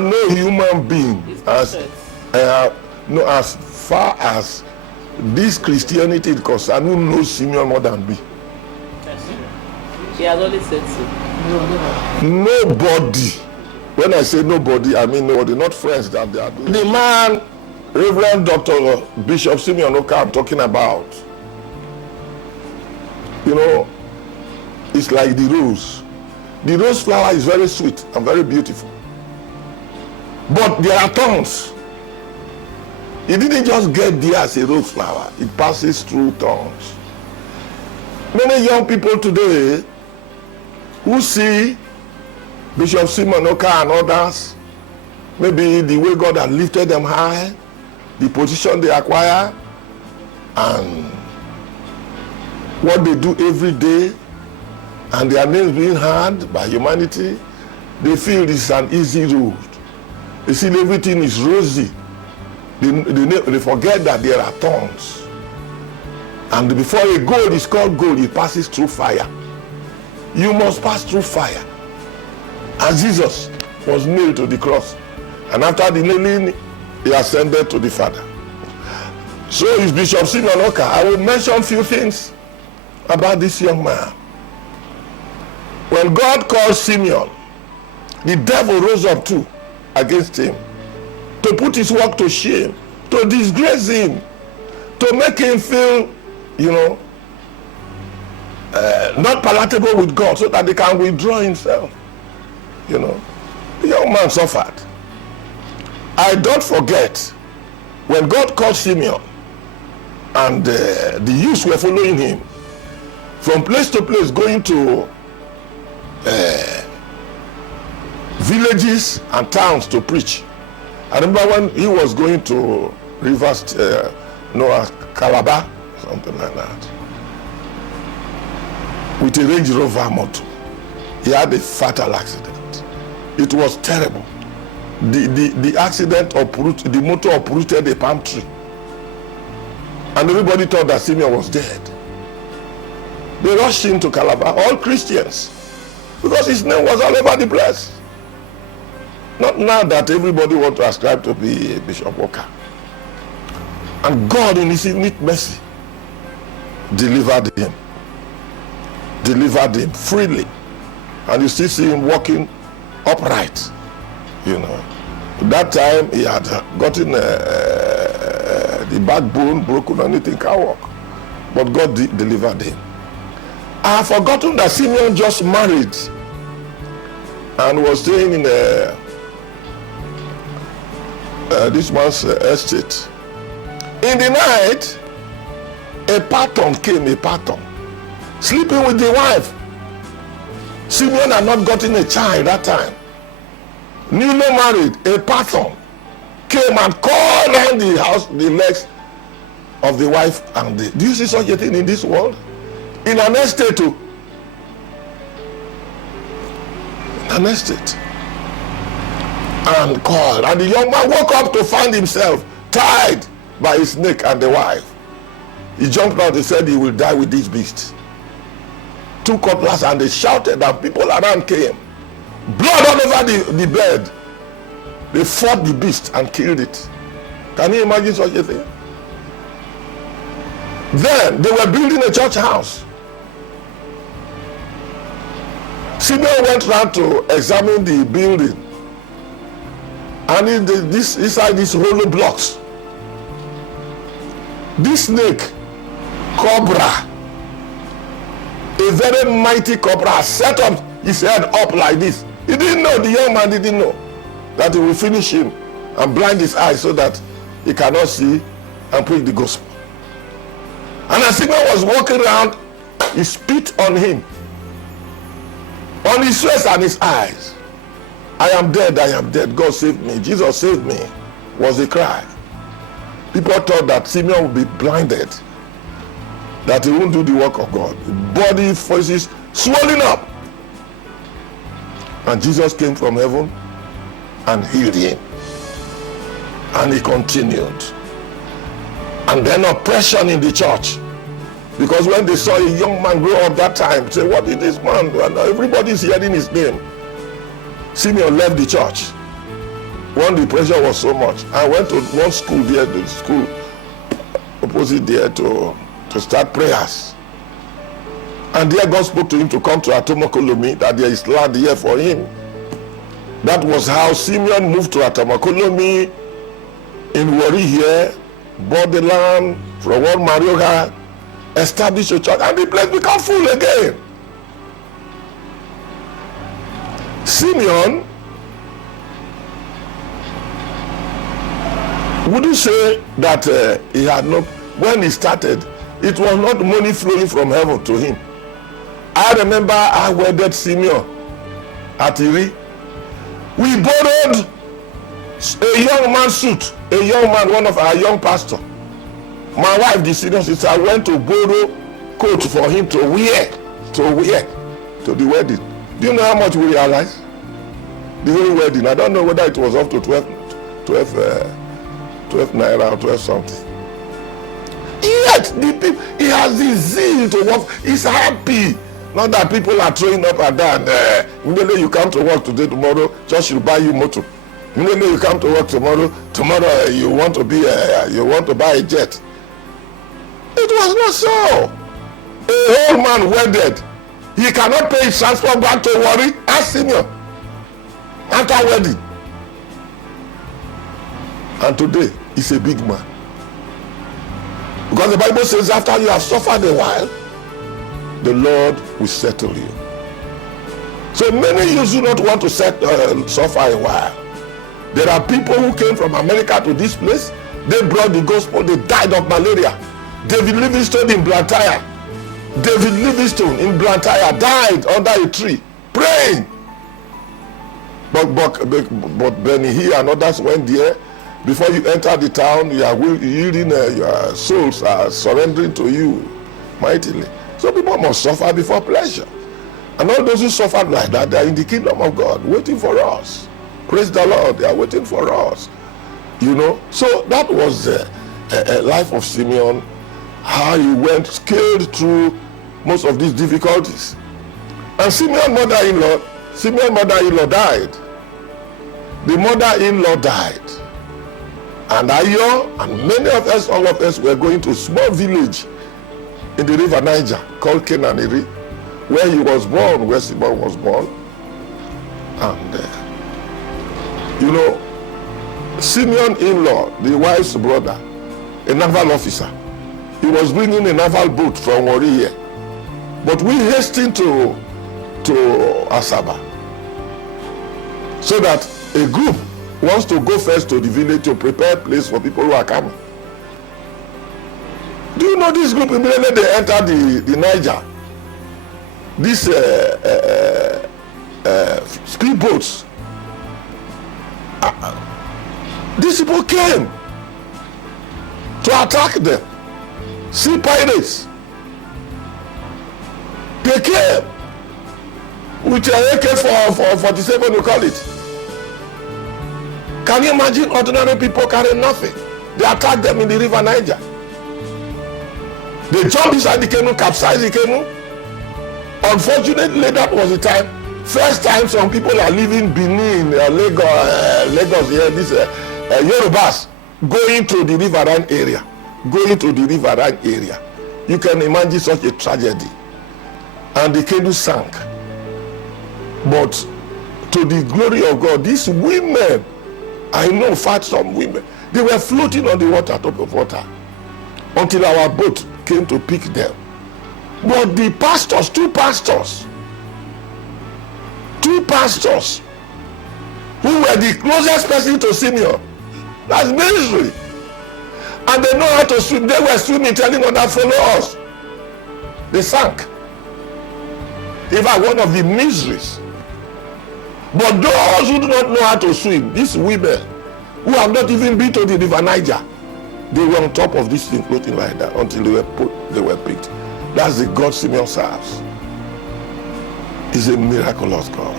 no human being as far as this Christianity is concerned who knows Simeon more than me. He has always said so. Nobody. When I say nobody, I mean nobody, not friends that they are doing. The man, Reverend Dr. Bishop Simeon Oka, I'm talking about, you know, it's like the rose. The rose flower is very sweet and very beautiful. But there are thorns. It didn't just get there as a rose flower. It passes through thorns. Many young people today who see Bishop Simeon Oka and others, maybe the way God has lifted them high, the position they acquire, and what they do every day, and their names being heard by humanity, they feel this is an easy road. They see everything is rosy. They forget that there are thorns. And before a gold is called gold, it passes through fire. You must pass through fire. As Jesus was nailed to the cross, and after the nailing, he ascended to the Father. So is Bishop Simeon Oka. I will mention a few things about this young man. When God called Simeon, the devil rose up too against him to put his work to shame, to disgrace him, to make him feel, you know, not palatable with God, so that he can withdraw himself. You know, the young man suffered. I don't forget when God called Simeon and the youths were following him from place to place, going to villages and towns to preach. I remember when he was going to Rivers, Calabar, something like that, with a Range Rover motor. He had a fatal accident. It was terrible. The accident uprooted, the motor uprooted a palm tree. And everybody thought that Simeon was dead. They rushed him to Calabar, all Christians, because his name was all over the place. Not now that everybody wants to ascribe to be Bishop Oka. And God in his infinite mercy delivered him freely. And you still see him walking upright, you know. That time he had gotten the backbone broken, anything can walk. But God delivered him. I have forgotten that Simeon just married and was staying in this man's estate. In the night, a patron came, sleeping with the wife. Simeon had not gotten a child that time. Newly married, a patron came and called on the house, the legs of the wife. And do you see such a thing in this world? In an estate too. In an estate. And called. And the young man woke up to find himself tied by his neck and the wife. He jumped out and said he will die with this beast. Two cutlass and they shouted and people around came. Blood all over the bed. They fought the beast and killed it. Can you imagine such a thing? Then they were building a church house. Simeon went round to examine the building. And inside these hollow blocks, this snake, cobra, a very mighty cobra, set up his head up like this. He didn't know, the young man didn't know that he will finish him and blind his eyes so that he cannot see and preach the gospel. And as Simeon was walking around, he spit on him, on his face and his eyes. I am dead, God saved me, Jesus saved me, was a cry. People thought that Simeon would be blinded, that he won't do the work of God. Body voices swelling up. And Jesus came from heaven and healed him. And he continued. And then oppression in the church. Because when they saw a young man grow up that time, they say, what is this man? And everybody is hearing his name. Simeon left the church when the pressure was so much. I went to one school there, the school opposite there, to start prayers. And there God spoke to him to come to Atomokolomi, that there is land here for him. That was how Simeon moved to Atomokolomi in Warri here, bought the land from one Marioga, established a church, and the place became full again. Simeon, would you say that he had no, when he started, it was not money flowing from heaven to him? I remember I wedded Simeon at Iri. We borrowed a young man's suit, a young man, one of our young pastor. My wife, the senior sister, went to borrow coat for him to wear to the wedding. Do you know how much we realized? The whole wedding, I don't know whether it was up to 12 naira or 12 something. Yet the people, he has the zeal to work. He's happy. Not that people are throwing up and down. Immediately you come to work today, tomorrow, just should buy you motor. Immediately you come to work tomorrow you want to buy a jet. It was not so. A whole man wedded. He cannot pay his transport back to Warri. Ask Simeon. After wedding. And today, he's a big man. Because the Bible says after you have suffered a while, the Lord will settle you. So many of you do not want to suffer a while. There are people who came from America to this place. They brought the gospel. They died of malaria. David Livingstone in Blantyre. David Livingstone in Blantyre died under a tree praying. But Benny Hinn and others went there. Before you enter the town, you are yielding, your souls are surrendering to you mightily. So people must suffer before pleasure. And all those who suffered like that, they are in the kingdom of God, waiting for us. Praise the Lord, they are waiting for us. You know, so that was the life of Simeon, how he went, scaled through most of these difficulties. And Simeon's mother-in-law died. The mother-in-law died. And Ayo and many of us, all of us, were going to a small village in the river Niger called Kenaniri, where he was born, where Simeon was born. And, you know, Simeon in-law, the wife's brother, a naval officer, he was bringing a naval boat from Warri here. But we hastened to Asaba, so that a group wants to go first to the village to prepare a place for people who are coming. Do you know this group? Immediately they enter the Niger. These speedboats. These people came to attack them. Sea pirates. They came with a AK-47, you call it. Can you imagine ordinary people carrying nothing? They attacked them in the river Niger. They jumped inside the canoe, capsized the canoe. Unfortunately, that was the time. First time some people are leaving Benin, Lagos here, this Yorubas, going to the riverine area. Going to the riverine area. You can imagine such a tragedy. And the canoe sank. But to the glory of God, these women, I know some women, they were floating on the water, top of water, until our boat came to pick them. But the pastors, two pastors, who were the closest person to Simeon, that's ministry, and they know how to swim. They were swimming, telling others, follow us. They sank. In fact, one of the miseries. But those who do not know how to swim, these women who have not even been to the river Niger, they were on top of this thing floating like that until they were picked. That's the God Simeon serves. He's a miraculous God.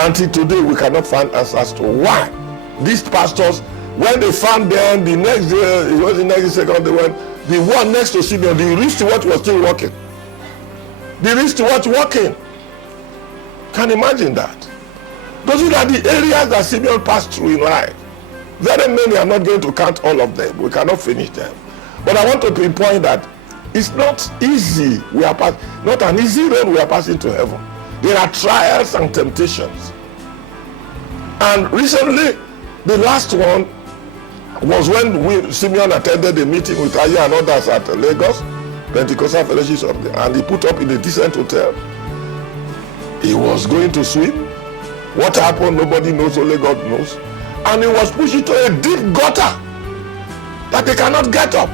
Until today, we cannot find answers to why these pastors, when they found them, the next day, it was the next second, they went, the one next to Simeon, the wristwatch was still working. The wristwatch working. Can you imagine that? Those are the areas that Simeon passed through in life. Very many, I'm not going to count all of them. We cannot finish them. But I want to pinpoint that it's not easy. Not an easy road we are passing to heaven. There are trials and temptations. And recently, the last one was when Simeon attended a meeting with Aya and others at Lagos, Pentecostal Fellowship, and he put up in a decent hotel. He was going to swim. What happened, nobody knows, only God knows. And he was pushed into a deep gutter that they cannot get up.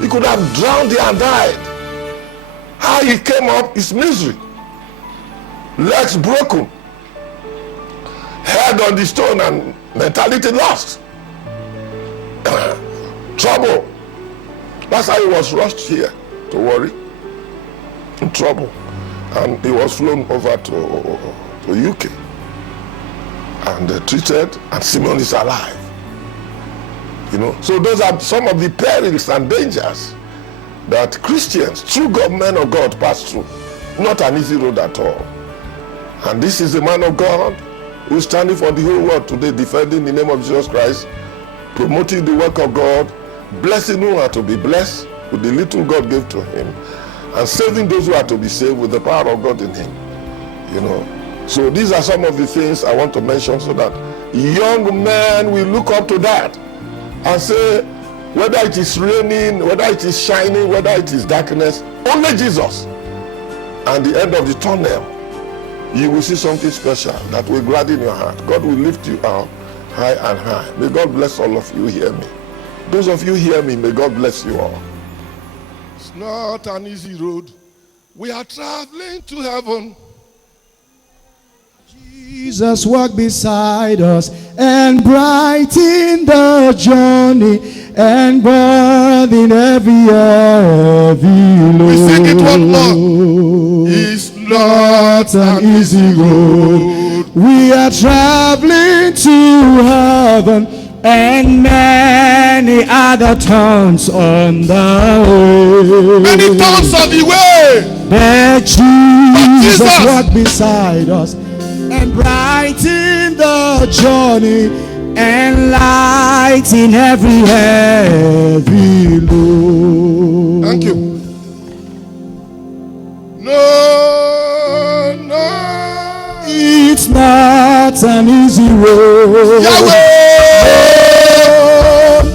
He could have drowned there and died. How he came up is misery. Legs broken. Head on the stone and mentality lost. Trouble. That's how he was rushed here to worry. In trouble. And he was flown over to UK. And treated, and Simeon is alive. So those are some of the perils and dangers that Christians, true men of God, pass through. Not an easy road at all. And this is the man of God who is standing for the whole world today, defending the name of Jesus Christ, promoting the work of God, blessing who are to be blessed with the little God gave to him, and saving those who are to be saved with the power of God in him. So these are some of the things I want to mention so that young men will look up to that and say, whether it is raining, whether it is shining, whether it is darkness, only Jesus. And the end of the tunnel, you will see something special that will gladden your heart. God will lift you up high and high. May God bless all of you. Hear me. Those of you hear me, may God bless you all. It's not an easy road. We are traveling to heaven. Jesus walked beside us and brightened the journey and burdened every load. We sing it one more. It's not an easy road. We are traveling to heaven and many other towns on the way. Many towns on the way. But Jesus walked beside us and brighten the journey and light in every heavy load. Thank you. No, it's not an easy road. Yahweh.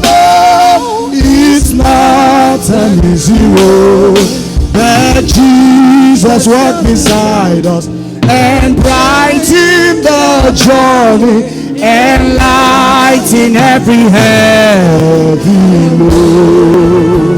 No, it's not an easy road. But Jesus walked beside us and brighten the journey and light in every heavy load.